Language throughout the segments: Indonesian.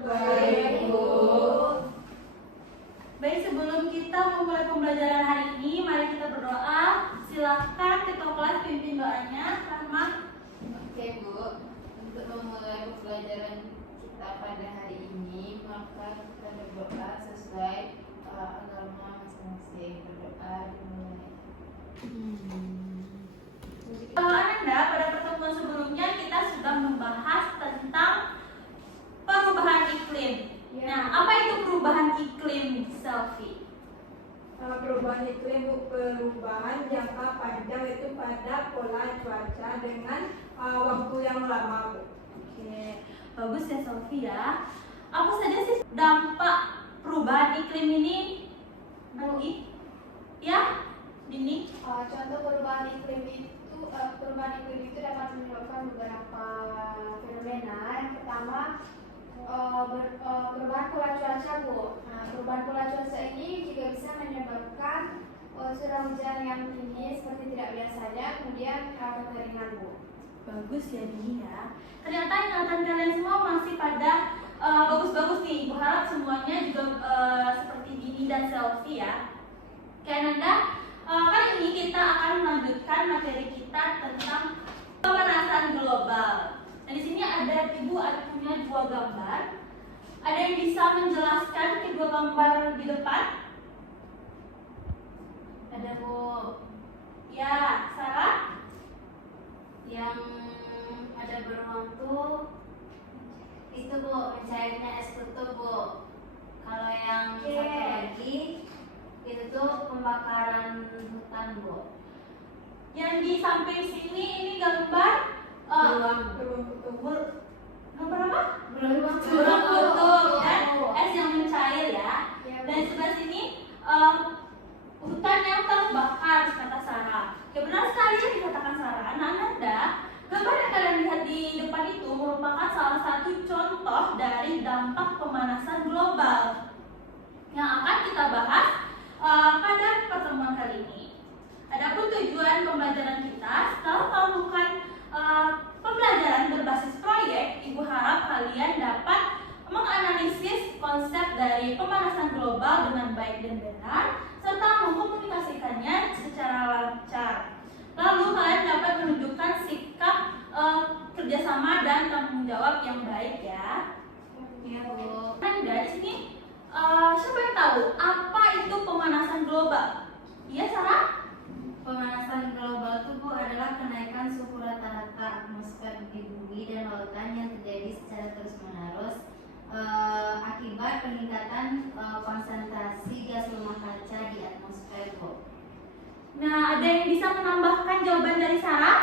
Baik, Bu. Baik, sebelum kita memulai pembelajaran hari ini, mari kita berdoa. Silakan ketua kelas pimpin doanya, Rahma. Oke, Bu. Untuk memulai pembelajaran kita pada hari ini, maka kita berdoa sesuai agama masing-masing. Berdoa dimulai. Ananda, pada pertemuan sebelumnya kita sudah membahas tentang perubahan iklim. Ya. Nah, apa itu perubahan iklim, Selfie? Perubahan iklim, Bu, perubahan jangka panjang itu pada pola cuaca dengan waktu yang lama, Bu. Oke, bagus ya Selfie ya. Apa saja sih dampak perubahan iklim ini? Nanti, ya, Dini. Contoh perubahan iklim itu dapat menyebabkan beberapa fenomena. Yang pertama, perubahan pola cuaca, Bu. Nah, perubahan pola cuaca ini juga bisa menyebabkan curah hujan yang tinggi seperti tidak biasanya, kemudian kekeringan, Bu. Bagus ya Dini ya. Ternyata ingatan kalian semua masih pada bagus-bagus nih. Ibu harap semuanya juga seperti Dini dan Selfie ya. Oke Ananda, kali ini kita akan melanjutkan materi kita tentang pemanasan global. Nah di sini ada Ibu punya dua gambar. Ada yang bisa menjelaskan kedua gambar di depan? Ada Bu. Ya, Sarah? Yang ada beruang tuh itu, Bu, mencairnya es kutub, Bu. Kalau yang Oke. satu lagi itu tuh pembakaran hutan, Bu. Yang di samping sini ini gambar Beruang. gambar apa? Beruang Beruang kutub dan Bu. es yang mencair ya. Ya, Bu. Dan di sebelah sini hutan yang terbakar, kata Sarah. Ya benar sekali yang dikatakan Sarah. Nah, Ananda, gambar yang kalian lihat di depan itu merupakan salah satu contoh dari dampak pemanasan global yang akan kita bahas pada pertemuan kali ini. Adapun tujuan pembelajaran kita setelah melakukan pembelajaran berbasis proyek, Ibu harap kalian dapat menganalisis konsep dari pemanasan global dengan baik dan benar, serta mengkomunikasikannya secara lancar. Lalu kalian dapat menunjukkan sikap kerjasama dan tanggung jawab yang baik ya. Iya, Bu. Anda di sini siapa yang tahu apa itu pemanasan global? Iya Sarah? Pemanasan global itu, Bu, adalah kenaikan suhu rata-rata atmosfer di bumi dan lautan yang terjadi secara terus-menerus akibat peningkatan konsentrasi gas rumah kaca di atmosfer, Bu. Nah, ada yang bisa menambahkan jawaban dari Sarah?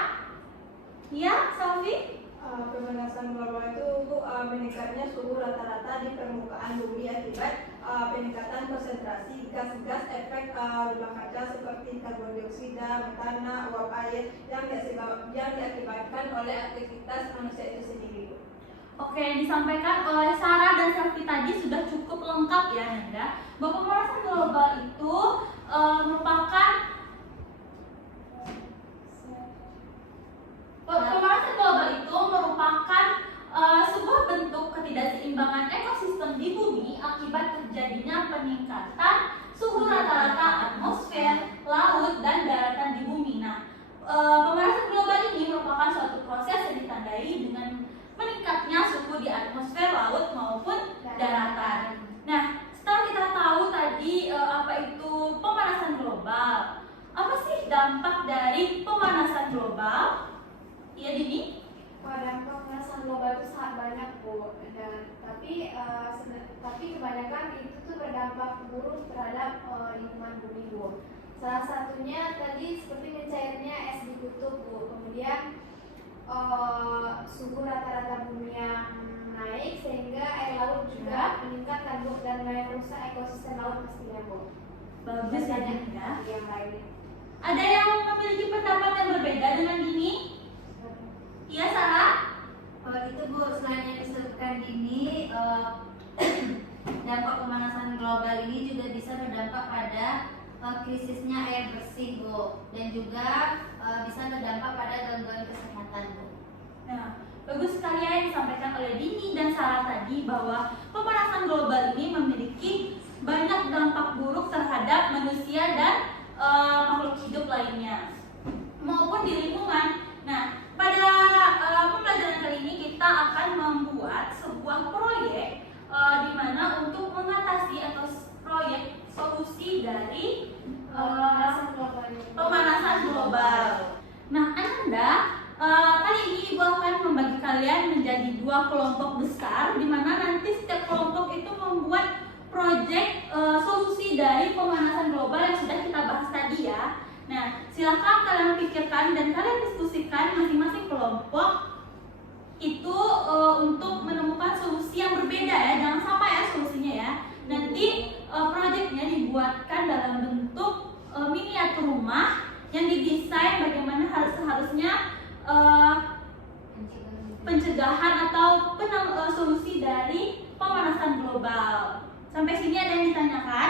Iya, Selfie? Pemanasan global itu, Bu, meningkatnya suhu rata-rata di permukaan bumi akibat peningkatan konsentrasi gas-gas efek rumah kaca seperti karbon dioksida, metana, uap air yang diakibatkan oleh aktivitas manusia itu sendiri, Bu. Oke, yang disampaikan oleh Sarah dan Selfie tadi sudah cukup lengkap ya Nanda. Bahwa pemanasan global itu merupakan pemanasan global itu merupakan sebuah bentuk ketidakseimbangan ekosistem di bumi akibat terjadinya peningkatan suhu rata-rata atmosfer, laut, dan daratan di bumi. Nah, pemanasan global ini merupakan suatu proses yang ditandai dengan meningkatnya suhu di atmosfer, laut, maupun daratan. Nah, setelah kita tahu tadi apa itu pemanasan global, apa sih dampak dari pemanasan global? Iya, Dini? Dampak pemanasan global itu sangat banyak, Bu. Tapi kebanyakan itu tuh berdampak buruk terhadap lingkungan bumi, Bu. Salah satunya tadi seperti mencairnya es di kutub, Bu. Kemudian suhu rata-rata bumi yang naik sehingga air laut juga meningkat kan, Bu, dan merusak ekosistem laut pastinya, Bu. Bagus ya, Dan Dini ya. yang lainnya. Ada yang memiliki pendapat yang berbeda dengan Dini? Iya, Sarah? Itu, Bu, selain yang disebutkan Dini, dampak pemanasan global ini juga bisa berdampak pada krisisnya air bersih, Bu, dan juga bisa berdampak pada gangguan kesehatan, Bu. Nah, bagus sekali ya yang disampaikan oleh Dini dan Sarah tadi bahwa pemanasan global ini memiliki banyak dampak buruk terhadap manusia dan makhluk hidup lainnya maupun di lingkungan. Nah, pada pembelajaran kali ini kita akan membuat sebuah proyek di mana untuk mengatasi atau proyek solusi dari pemanasan global. Nah, Ananda, kali ini Ibu akan membagi kalian menjadi 2 kelompok besar, di mana nanti setiap kelompok itu membuat proyek solusi dari pemanasan global yang sudah kita bahas tadi ya. Nah, silakan kalian pikirkan dan kalian diskusikan masing-masing kelompok itu untuk menemukan solusi yang berbeda ya, jangan sama ya solusinya ya. Nanti proyeknya dibuatkan dalam bentuk miniatur rumah yang didesain bagaimana seharusnya pencegahan atau solusi dari pemanasan global. Sampai sini ada yang ditanyakan?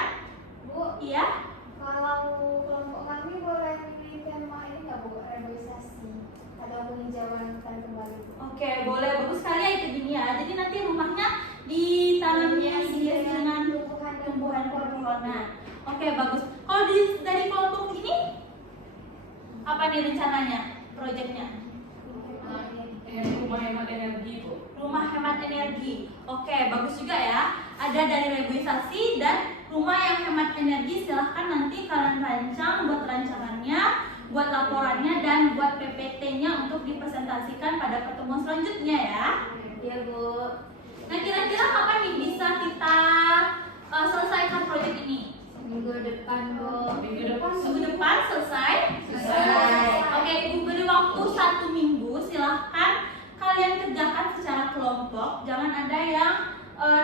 Bu, Iya? kalau kelompok kami boleh pilih tema ini nggak Bu, reboisasi atau penghijauan hutan kembali? Oke, boleh, bagus sekali ya itu gini ya. Jadi nanti rumahnya ditanami dengan tumbuhan pohon-pohonan. Oke, bagus. Kalau dari kelompok ini apa nih rencananya, proyeknya? Rumah hemat energi Bu. Rumah hemat energi. Oke, bagus juga ya. Ada dari reboisasi dan rumah yang hemat energi. Silahkan nanti kalian rancang buat rancangannya, buat laporannya, dan buat PPT-nya untuk dipresentasikan pada pertemuan selanjutnya ya. Iya Bu. Nah, kira-kira kapan nih bisa kita selesaikan proyek ini? Minggu depan Bu. Minggu depan selesai? Selesai. Oke, Ibu beri waktu 1 minggu. Silahkan kalian kerjakan secara kelompok. Jangan ada yang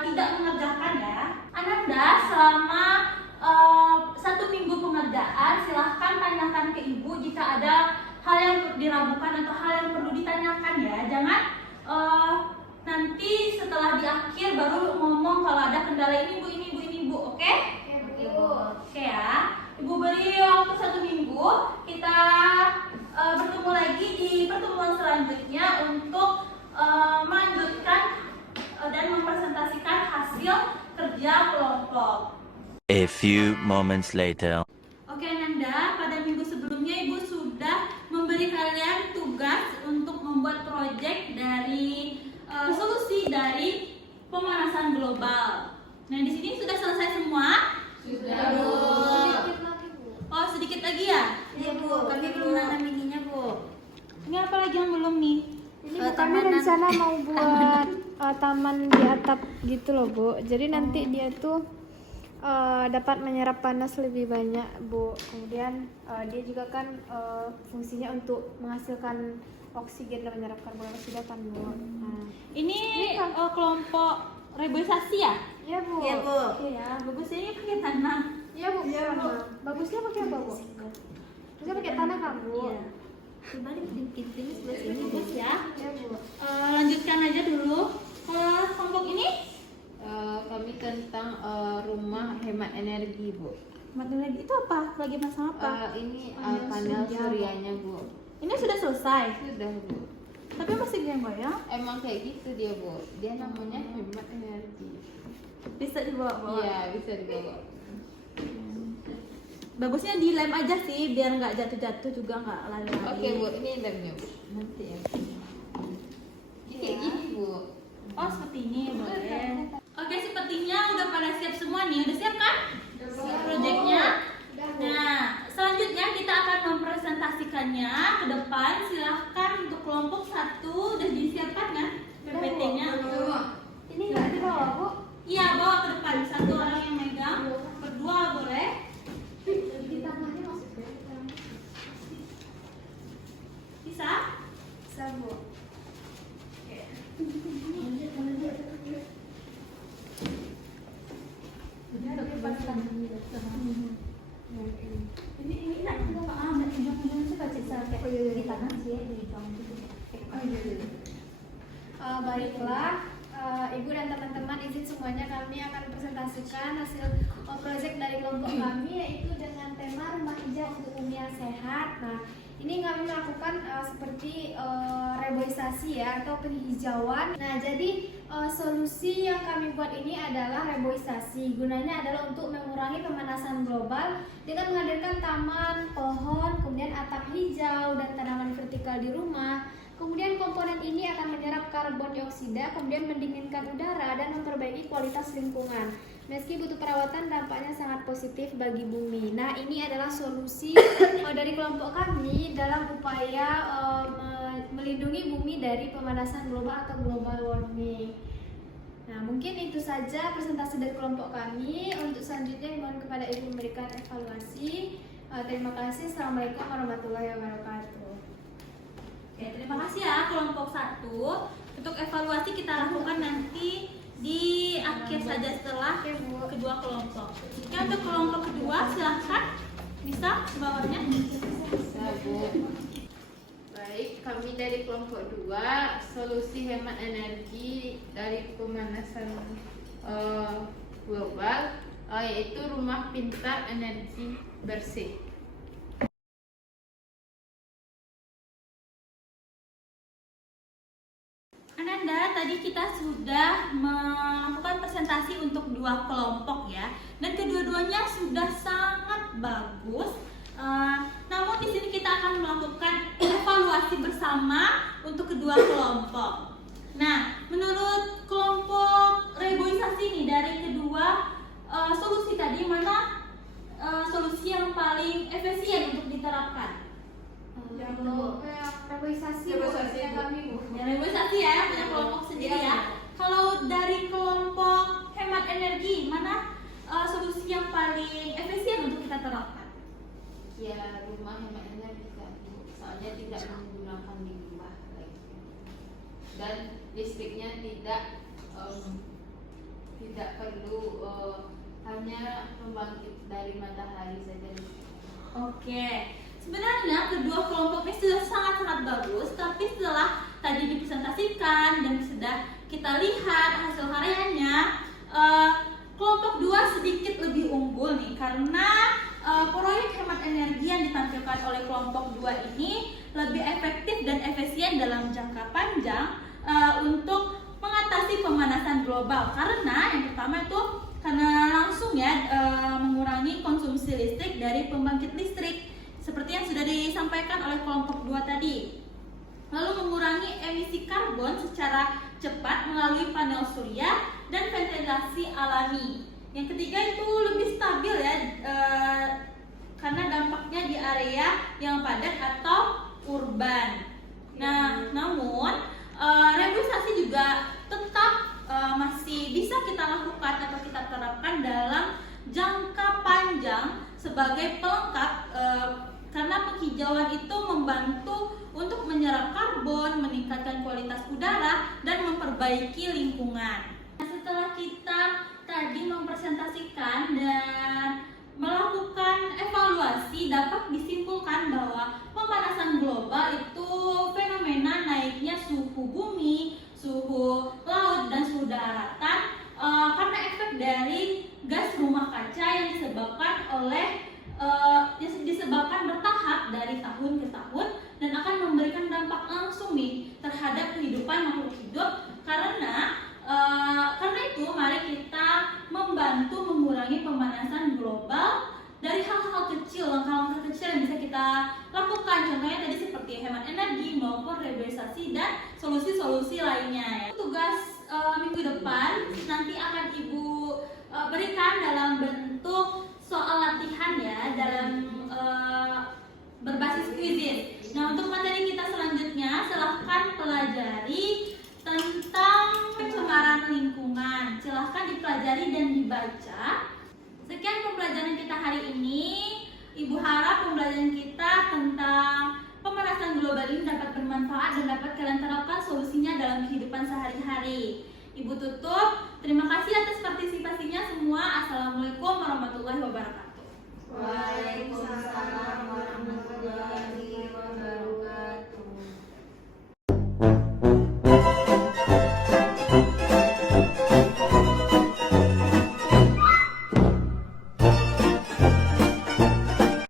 tidak mengerjakan ya. Ananda, selama 1 minggu pengerjaan, silahkan tanyakan ke Ibu jika ada hal yang diragukan atau hal yang perlu ditanyakan ya. Jangan nanti setelah di akhir baru ngomong kalau ada kendala ini Bu, oke? Oke Bu. Oke ya. Ibu beri waktu 1 minggu. Kita bertemu lagi di pertemuan selanjutnya untuk melanjutkan dan mempresentasikan hasil kerja kelompok. A few moments later. Oke Ananda, pada minggu sebelumnya Ibu sudah memberi kalian tugas untuk membuat proyek dari solusi dari pemanasan global. Nah, di sini sudah selesai semua? Sudah Bu. Sedikit lagi Bu. Oh, sedikit lagi ya? Iya Bu, kami belum nanam ininya Bu. Ini apa lagi yang belum nih? Ini Eh, Bu, kami taman- rencana mau buat taman di atap gitu loh Bu. Jadi nanti dia tuh dapat menyerap panas lebih banyak Bu. Kemudian dia juga kan fungsinya untuk menghasilkan oksigen dan menyerap karbon dioksida kan Bu. Nah, Ini kelompok reboisasi ya? iya Bu. Iya Bu. Oke ya, bagus ini pakai tanah. Iya Bu. Bagusnya pakai apa Bu? Bagusnya pakai tanah kan Bu. Iya. Dibalik dikit ini sebelah sini Bu. Bagus ya. Iya Bu. Lanjutkan aja dulu. Kelompok ini Kami tentang rumah hemat energi Bu. materi itu apa? Lagi masalah apa? Ini panel suryanya Bu. Ini sudah selesai, Sudah Bu. tapi masih goyang-goyang. Emang kayak gitu dia Bu. Dia namanya hemat energi. Bisa dibawa-bawa. Iya bisa dibawa. Bagusnya dilem aja sih, biar nggak jatuh-jatuh juga nggak lari-lari. Oke Bu, ini lemnya Bu. Nanti ya. Ini kayak gini Bu. Oh seperti ini boleh. Oke, sepertinya udah pada siap semua nih. Udah siap kan? Proyeknya. Nah, selanjutnya kita akan mempresentasikannya ke depan. Silahkan untuk kelompok 1 udah disiapkan kan PPT-nya? Ini nggak dibawa Bu. Iya, bawa ke depan. 1 orang yang megang, berdua boleh. Di tangannya maksudnya. Bisa? Bisa Bu. Oke. Ini nak ujung-ujung suka di tangan sih di Baiklah, Ibu dan teman-teman, izin semuanya kami akan presentasikan hasil proyek dari kelompok kami, yaitu dengan tema rumah hijau untuk bumi yang sehat. Nah, ini kami melakukan seperti reboisasi ya atau penghijauan. Nah, jadi Solusi yang kami buat ini adalah reboisasi. Gunanya adalah untuk mengurangi pemanasan global dengan menghadirkan taman, pohon, kemudian atap hijau dan tanaman vertikal di rumah. Kemudian komponen ini akan menyerap karbon dioksida, kemudian mendinginkan udara dan memperbaiki kualitas lingkungan. Meski butuh perawatan, dampaknya sangat positif bagi bumi. Nah, ini adalah solusi dari kelompok kami dalam upaya melindungi bumi dari pemanasan global atau global warming. Nah, mungkin itu saja presentasi dari kelompok kami. Untuk selanjutnya mohon kepada Ibu memberikan evaluasi. Terima kasih. Assalamualaikum warahmatullahi wabarakatuh. Oke, terima kasih ya kelompok 1. Untuk evaluasi kita lakukan nanti di akhir saja setelah kedua kelompok. Oke, untuk kelompok kedua silahkan bisa bawahnya. Baik, kami dari kelompok 2, solusi hemat energi dari pemanasan global, yaitu rumah pintar energi bersih. Ananda, tadi kita sudah melakukan presentasi untuk 2 kelompok ya, dan kedua-duanya sudah sangat bagus. Namun di sini kita akan melakukan evaluasi bersama untuk kedua kelompok. Nah, menurut kelompok reboisasi ini dari kedua solusi tadi, mana solusi yang paling efisien untuk diterapkan? Yang Reboisasi yang kami Bu. Ya, reboisasi ya, punya kelompok sendiri ya. Kalau dari kelompok hemat energi, mana solusi yang paling efisien untuk kita terapkan? Ya, rumah hemat energi kan, soalnya tidak menggunakan limbah lagi dan listriknya tidak perlu hanya pembangkit dari matahari saja. Oke, sebenarnya kedua kelompok ini sudah sangat-sangat bagus, tapi setelah tadi dipresentasikan dan sudah kita lihat hasil karyanya, kelompok 2 sedikit lebih unggul nih, karena proyek hemat energi yang ditampilkan oleh kelompok 2 ini lebih efektif dan efisien dalam jangka panjang untuk mengatasi pemanasan global. Karena yang pertama itu karena langsung ya mengurangi konsumsi listrik dari pembangkit listrik seperti yang sudah disampaikan oleh kelompok 2 tadi. Lalu mengurangi emisi karbon secara cepat melalui panel surya dan ventilasi alami. Yang ketiga itu lebih stabil ya, karena dampaknya di area yang padat atau urban. Nah, namun reboisasi juga tetap masih bisa kita lakukan atau kita terapkan dalam jangka panjang sebagai pelengkap, karena penghijauan itu membantu untuk menyerap karbon, meningkatkan kualitas udara, dan memperbaiki lingkungan. Nah, setelah kita tadi mempresentasikan dan melakukan evaluasi, dapat disimpulkan bahwa pemanasan global itu fenomena naiknya suhu bumi, suhu laut, dan suhu daratan karena efek dari gas rumah kaca yang disebabkan bertahap dari tahun ke tahun dan akan memberikan dampak langsung nih terhadap kehidupan makhluk hidup. Karena itu mari kita membantu mengurangi pemanasan global dari hal-hal kecil, langkah-langkah kecil yang bisa kita lakukan. Contohnya tadi seperti hemat energi maupun reboisasi dan solusi-solusi lainnya ya. Tugas minggu depan nanti akan Ibu berikan dalam bentuk soal latihan ya, dalam berbasis kuisis. Nah, untuk materi kita selanjutnya silahkan pelajari tentang pencemaran lingkungan. Silahkan dipelajari dan dibaca. Sekian pembelajaran kita hari ini. Ibu harap pembelajaran kita tentang pemanasan global ini dapat bermanfaat dan dapat kalian terapkan solusinya dalam kehidupan sehari-hari. Ibu tutup. Terima kasih atas partisipasinya semua. Assalamualaikum warahmatullahi wabarakatuh. Waalaikumsalam.